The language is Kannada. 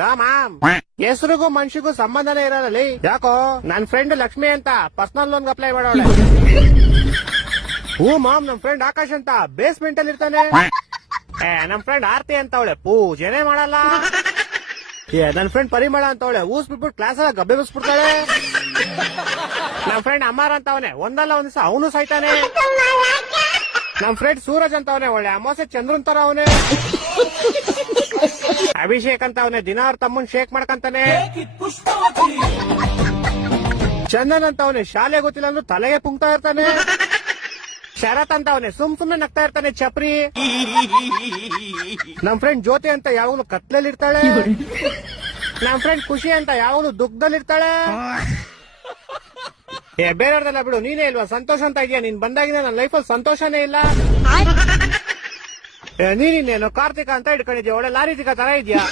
ಲಾ ಮ್ಯಾಮ್, ಹೆಸರಿಗೂ ಮನ್ಷಿಗೂ ಸಂಬಂಧನೇ ಇರಲ್ಲ. ಯಾಕೋ ನನ್ ಫ್ರೆಂಡ್ ಲಕ್ಷ್ಮಿ ಅಂತ ಪರ್ಸನಲ್ ಲೋನ್ ಅಪ್ಲೈ ಮಾಡೋಳೆ. ಹೂ ಮಾಮ್, ನಮ್ ಫ್ರೆಂಡ್ ಆಕಾಶ್ ಅಂತ ಬೇಸ್ಮೆಂಟ್ ಅಲ್ಲಿ ಇರ್ತಾನೆ. ನಮ್ ಫ್ರೆಂಡ್ ಆರ್ತಿ ಅಂತ ಅವಳೆ ಪೂಜೆನೆ ಮಾಡಲ್ಲ. ನನ್ ಫ್ರೆಂಡ್ ಪರಿಮಳ ಅಂತ ಅವಳೆ ಊಸ್ ಬಿಟ್ಬಿಟ್ಟು ಕ್ಲಾಸ್ ಎಲ್ಲ ಗಬ್ಬೆ ಬಿಸ್ಬಿಡ್ತಾಳೆ. ನಮ್ ಫ್ರೆಂಡ್ ಅಮ್ಮಾರ್ ಅಂತ ಅವನೇ ಒಂದಲ್ಲ ಒಂದ್ ದಿವಸ ಅವನು ಸಾಯ್ತಾನೆ. ನಮ್ ಫ್ರೆಂಡ್ ಸೂರಜ್ ಅಂತ ಅವನೇ ಒಳ್ಳೆ ಅಮಾಸೆ ಚಂದ್ರನ್ ತರ ಅವನೇ. ಅಭಿಷೇಕ್ ಅಂತ ಅವನೇ ದಿನ ಅವ್ರ ತಮ್ಮನ್ ಶೇಕ್ ಮಾಡ್ಕಂತಾನೆ. ಚಂದನ್ ಅಂತ ಅವನೇ ಶಾಲೆ ಗೊತ್ತಿಲ್ಲ ಅಂದ್ರೂ ತಲೆಗೆ ಪುಂಕ್ತಾ ಇರ್ತಾನೆ. ಶರತ್ ಅಂತ ಅವನೇ ಸುಮ್ನೆ ನಗ್ತಾ ಇರ್ತಾನೆ ಚಪ್ರಿ. ನಮ್ ಫ್ರೆಂಡ್ ಜ್ಯೋತಿ ಅಂತ ಯಾವಾಗ್ಲೂ ಕತ್ಲಲ್ಲಿ ಇರ್ತಾಳೆ. ನಮ್ ಫ್ರೆಂಡ್ ಖುಷಿ ಅಂತ ಯಾವಾಗ್ಲೂ ದುಃಖದಲ್ಲಿ ಇರ್ತಾಳೆ. ಬೇರೆಯವ್ರದೆಲ್ಲ ಬಿಡು, ನೀನೇ ಇಲ್ವಾ ಸಂತೋಷ ಅಂತ ಇದೆಯಾ? ನೀನ್ ಬಂದಾಗಿನ ನನ್ನ ಲೈಫಲ್ಲಿ ಸಂತೋಷನೇ ಇಲ್ಲ. ನೀನೇನು ಕಾರ್ತಿಕ ಅಂತ ಇಟ್ಕೊಂಡಿದ್ಯಾ, ಒಳ್ಳೆ ಲಾರಿತಿಕ ತರ ಇದೆಯಾ?